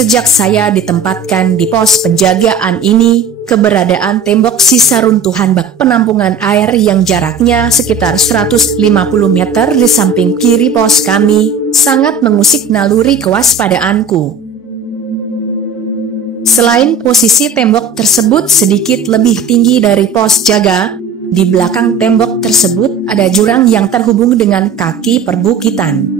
Sejak saya ditempatkan di pos penjagaan ini, keberadaan tembok sisa runtuhan bak penampungan air yang jaraknya sekitar 150 meter di samping kiri pos kami, sangat mengusik naluri kewaspadaanku. Selain posisi tembok tersebut sedikit lebih tinggi dari pos jaga, di belakang tembok tersebut ada jurang yang terhubung dengan kaki perbukitan.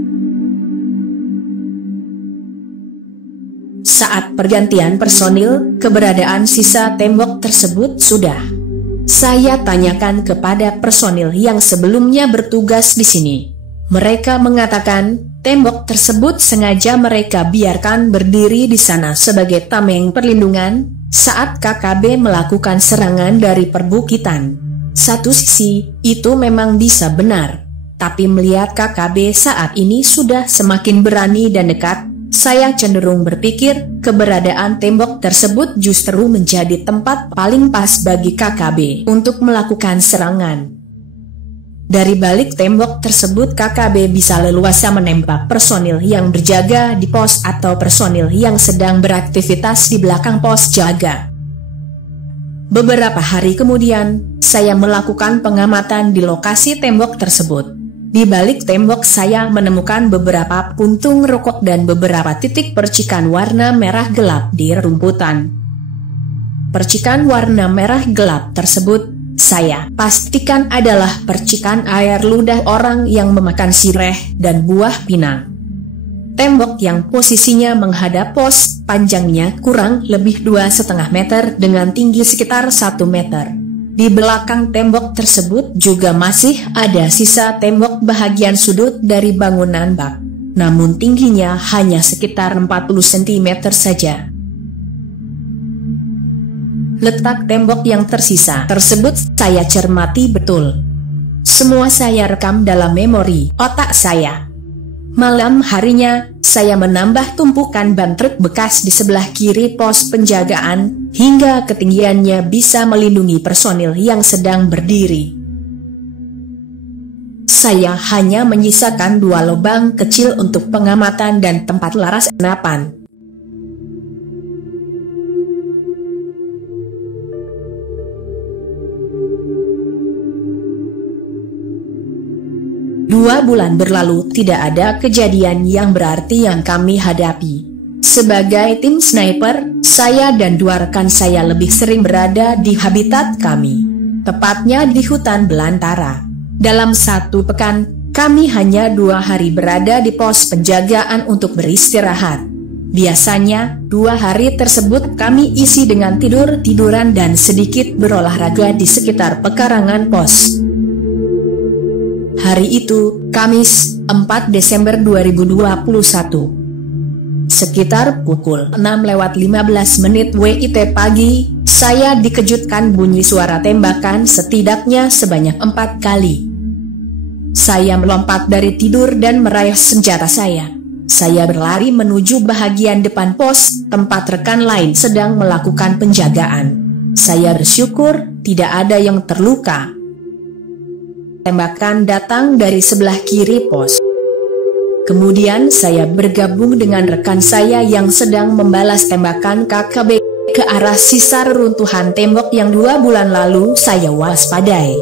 Saat pergantian personil, keberadaan sisa tembok tersebut sudah saya tanyakan kepada personil yang sebelumnya bertugas di sini. Mereka mengatakan, tembok tersebut sengaja mereka biarkan berdiri di sana sebagai tameng perlindungan saat KKB melakukan serangan dari perbukitan. Satu sisi, itu memang bisa benar. Tapi melihat KKB saat ini sudah semakin berani dan dekat, saya cenderung berpikir keberadaan tembok tersebut justru menjadi tempat paling pas bagi KKB untuk melakukan serangan. Dari balik tembok tersebut KKB bisa leluasa menembak personil yang berjaga di pos atau personil yang sedang beraktivitas di belakang pos jaga. Beberapa hari kemudian, saya melakukan pengamatan di lokasi tembok tersebut. Di balik tembok saya menemukan beberapa puntung rokok dan beberapa titik percikan warna merah gelap di rumputan. Percikan warna merah gelap tersebut, saya pastikan adalah percikan air ludah orang yang memakan sireh dan buah pinang. Tembok yang posisinya menghadap pos, panjangnya kurang lebih 2,5 meter dengan tinggi sekitar 1 meter. Di belakang tembok tersebut juga masih ada sisa tembok bahagian sudut dari bangunan bak, namun tingginya hanya sekitar 40 cm saja. Letak tembok yang tersisa tersebut saya cermati betul. Semua saya rekam dalam memori otak saya. Malam harinya, saya menambah tumpukan ban truk bekas di sebelah kiri pos penjagaan, hingga ketinggiannya bisa melindungi personil yang sedang berdiri. Saya hanya menyisakan 2 lubang kecil untuk pengamatan dan tempat laras enapan. Dua bulan berlalu tidak ada kejadian yang berarti yang kami hadapi. Sebagai tim sniper, saya dan 2 rekan saya lebih sering berada di habitat kami, tepatnya di hutan belantara. Dalam 1 pekan, kami hanya 2 hari berada di pos penjagaan untuk beristirahat. Biasanya, 2 hari tersebut kami isi dengan tidur-tiduran dan sedikit berolahraga di sekitar pekarangan pos. Hari itu, Kamis, 4 Desember 2021. Sekitar pukul 6:15 WIT pagi, saya dikejutkan bunyi suara tembakan setidaknya sebanyak 4 kali. Saya melompat dari tidur dan meraih senjata saya. Saya berlari menuju bahagian depan pos, tempat rekan lain sedang melakukan penjagaan. Saya bersyukur tidak ada yang terluka. Tembakan datang dari sebelah kiri pos. Kemudian saya bergabung dengan rekan saya yang sedang membalas tembakan KKB ke arah sisa reruntuhan tembok yang 2 bulan lalu saya waspadai.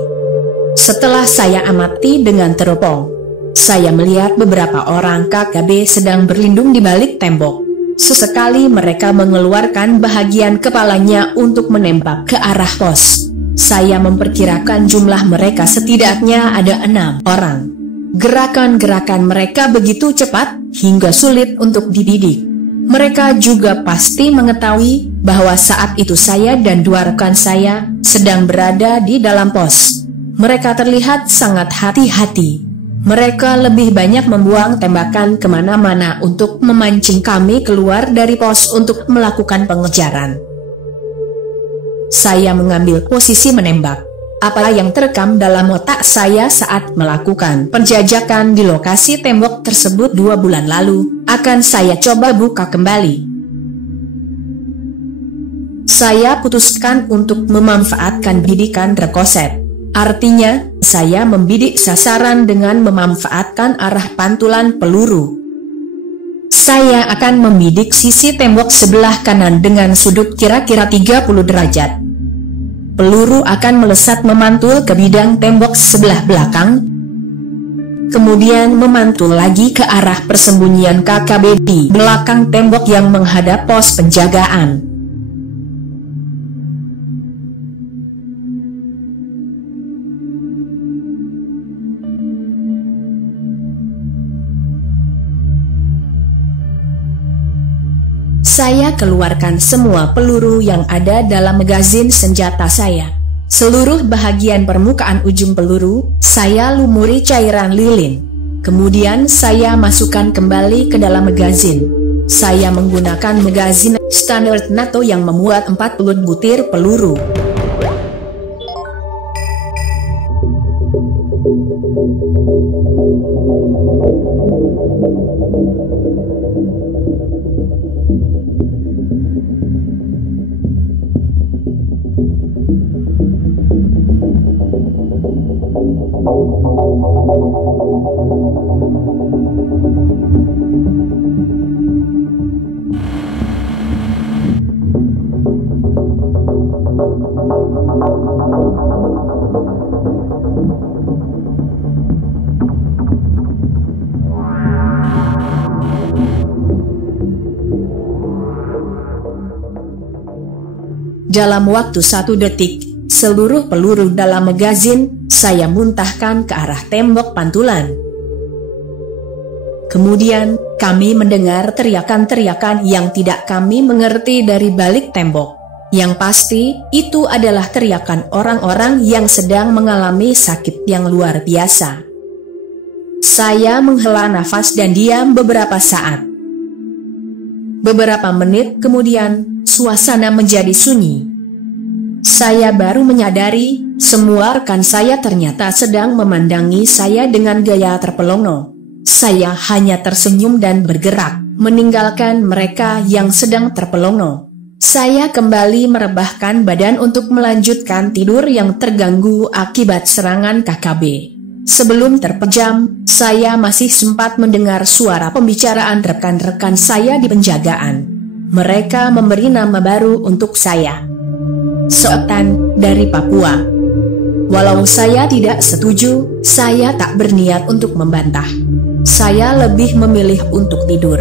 Setelah saya amati dengan teropong, saya melihat beberapa orang KKB sedang berlindung di balik tembok. Sesekali mereka mengeluarkan bahagian kepalanya untuk menembak ke arah pos. Saya memperkirakan jumlah mereka setidaknya ada 6 orang. Gerakan-gerakan mereka begitu cepat, hingga sulit untuk dibidik. Mereka juga pasti mengetahui bahwa saat itu saya dan 2 rekan saya sedang berada di dalam pos. Mereka terlihat sangat hati-hati. Mereka lebih banyak membuang tembakan kemana-mana untuk memancing kami keluar dari pos untuk melakukan pengejaran. Saya mengambil posisi menembak. Apa yang terekam dalam otak saya saat melakukan penjajakan di lokasi tembok tersebut 2 bulan lalu, akan saya coba buka kembali. Saya putuskan untuk memanfaatkan bidikan rekoset. Artinya, saya membidik sasaran dengan memanfaatkan arah pantulan peluru. Saya akan membidik sisi tembok sebelah kanan dengan sudut kira-kira 30 derajat. Peluru akan melesat memantul ke bidang tembok sebelah belakang, kemudian memantul lagi ke arah persembunyian KKB di belakang tembok yang menghadap pos penjagaan. Saya keluarkan semua peluru yang ada dalam magazin senjata saya. Seluruh bahagian permukaan ujung peluru, saya lumuri cairan lilin. Kemudian saya masukkan kembali ke dalam magazin. Saya menggunakan magazin standar NATO yang memuat 40 butir peluru. Dalam waktu 1 detik, seluruh peluru dalam magazin saya muntahkan ke arah tembok pantulan. Kemudian, kami mendengar teriakan-teriakan yang tidak kami mengerti dari balik tembok. Yang pasti, itu adalah teriakan orang-orang yang sedang mengalami sakit yang luar biasa. Saya menghela nafas dan diam beberapa saat. Beberapa menit kemudian, suasana menjadi sunyi. Saya baru menyadari, semua rekan saya ternyata sedang memandangi saya dengan gaya terpelongo. Saya hanya tersenyum dan bergerak, meninggalkan mereka yang sedang terpelongo. Saya kembali merebahkan badan untuk melanjutkan tidur yang terganggu akibat serangan KKB. Sebelum terpejam, saya masih sempat mendengar suara pembicaraan rekan-rekan saya di penjagaan. Mereka memberi nama baru untuk saya. Seotan dari Papua. Walau saya tidak setuju, saya tak berniat untuk membantah. Saya lebih memilih untuk tidur.